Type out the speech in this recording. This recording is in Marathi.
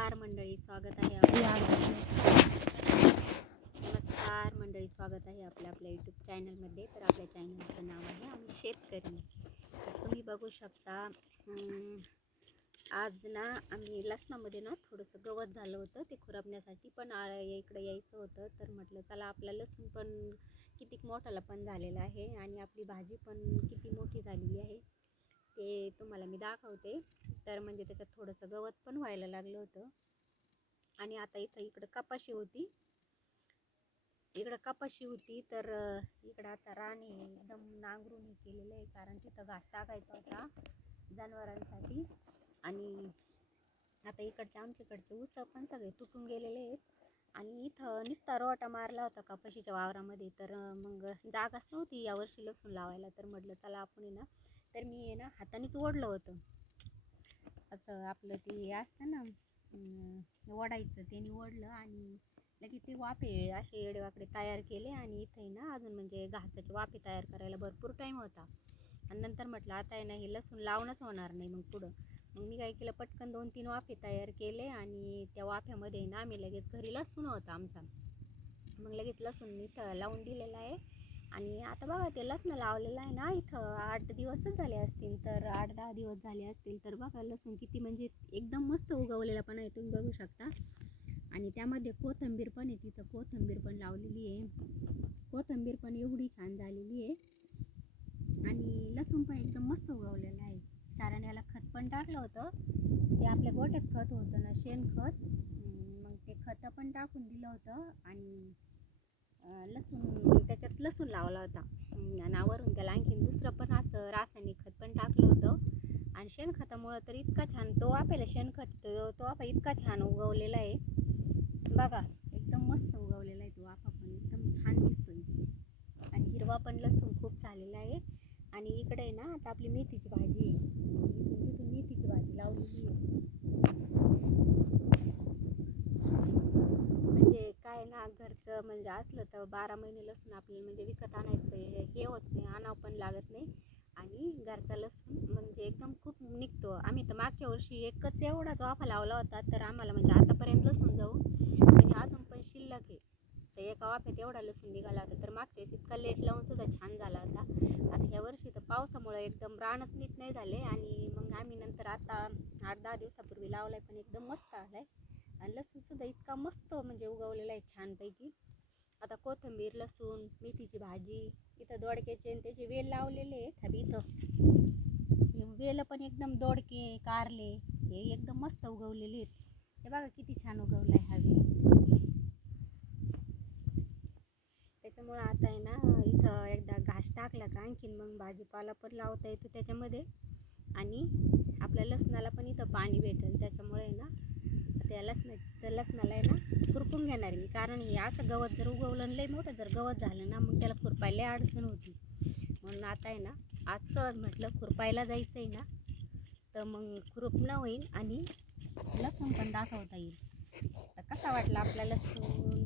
नमस्कार मंडळी, स्वागत आहे आपल्या यूट्यूब चॅनलमध्ये. तर आपल्या चॅनलचं नाव आहे आम्ही शेतकरी. तर तुम्ही बघू शकता, आज ना आम्ही लसणामध्ये ना थोडंसं गवत झालं होतं, ते खुरपण्यासाठी पण इकडे यायचं होतं. तर म्हटलं चला, आपला लसूण पण किती मोठाला पण झालेला आहे आणि आपली भाजी पण किती मोठी झालेली आहे ते तुम्हाला मी दाखवते. तर म्हणजे त्याच्यात थोडंसं गवत पण व्हायला लागलं होतं. आणि आता इकडं कपाशी होती, तर इकडं आता रान एकदम नांगरून हे केलेलं आहे, कारण तिथं घास टाकायचा होता जनावरांसाठी. आणि आता आमच्याकडचे ऊस पण सगळे तुटून गेलेले आहेत आणि इथं नुसता रोटा मारला होता कपाशीच्या वावरामध्ये. तर मग जागाच नव्हती यावर्षी लसूण लावायला. तर म्हटलं चला आपण ना, तर मी ना हातानेच ओढलं होतं, असं आपलं ते असतं ना ओढायचं, त्याने ओढलं आणि लगेच ते वाफे असे येडेवाकडे तयार केले. आणि इथे ना अजून म्हणजे घासाचे वाफे तयार करायला भरपूर टाईम होता. आणि नंतर म्हटलं आता आहे ना, हे लसूण लावणंच होणार नाही मग पुढं. मग मी काय केलं, पटकन 2-3 वाफे तयार केले आणि त्या वाफ्यामध्ये ना आम्ही लगेच घरी लसूण होता आमचा, मग लगेच लसूण इथं लावून दिलेला आहे. आणि आता बघा, ते लसूण लावलेलं आहे ना, इथं 8 दिवसच झाले असतील, तर 8-10 दिवस झाले असतील. तर बघा लसूण किती म्हणजे एकदम मस्त उगवलेला पण आहे, तुम्ही बघू शकता. आणि त्यामध्ये कोथिंबीर पण आहे, तिथं कोथिंबीर पण लावलेली आहे. कोथिंबीर पण एवढी छान झालेली आहे आणि लसूण पण एकदम मस्त उगवलेला आहे. कारण याला खत पण टाकलं होतं, जे आपल्या गोठ्यात खत होतं ना, शेणखत, मग ते खत पण टाकून दिलं होतं. आणि त्याच्यात लसूण लावला होता. आणि वरून त्याला आणखीन दुसरं पण असं रासायनिक खत पण टाकलं होतं. आणि शेणखतामुळं तर इतका छान तो वाफेला शेणखत, तो वाफा इतका छान उगवलेला आहे बघा, एकदम मस्त उगवलेला आहे तो वाफा, पण एकदम छान दिसतोय. आणि हिरवा पण लसूण खूप झालेला आहे. आणि इकडे आहे ना, आता आपली मेथीची भाजी आहे, इथून मेथीची भाजी लावलेली आहे. म्हणजे काय ना, घरचं म्हणजे असलं तर 12 महिने लसूण आपल्याला म्हणजे विकत आणायचं हे होत नाही, आणावं पण लागत नाही. आणि घरचा लसूण म्हणजे एकदम खूप निघतो. आम्ही तर मागच्या वर्षी एकच एवढाच वाफा लावला होता, तर आम्हाला म्हणजे आतापर्यंत लसूण जाऊ म्हणजे अजून पण शिल्लक आहे. तर एका वाफ्यात एवढा लसूण निघाला होता. तर मागच्या वेळेस इतका लेट लावून सुद्धा छान झाला होता. आता ह्या वर्षी तर पावसामुळे एकदम रानच नीट नाही झाले. आणि मग आम्ही नंतर आता 8-10 दिवसापूर्वी लावलाय, पण एकदम मस्त आलाय. आणि लसूण सुद्धा इतका मस्त म्हणजे उगवलेला आहे छानपैकी. आता कोथिंबीर, लसूण, मेथीची भाजी, इथं दोडक्याचे आणि त्याचे वेल लावलेले आहेत. हवी इथं वेल पण एकदम दोडके, कारले हे एकदम मस्त उगवलेले आहेत. हे बघा किती छान उगवलाय हवी. त्याच्यामुळं आता आहे ना, इथं एकदा घास टाकला का आणखीन मग भाजीपाला पण लावता येतो त्याच्यामध्ये. आणि आपल्या लसणाला पण इथं पाणी भेटेल. त्याच्यामुळे आहे ना, त्या लसणाला आहे ना खुरपून घेणार मी, कारण हे असं गवत जर उगवलं, लय मोठं जर गवत झालं ना, मग त्याला खुरपायला अडचण होती. म्हणून आता आहे ना, आज सहज म्हटलं खुरपायला जायचं आहे ना, तर मग खुरपणं होईल आणि लसूण पण दाखवता येईल. तर कसा वाटला आपला लसूण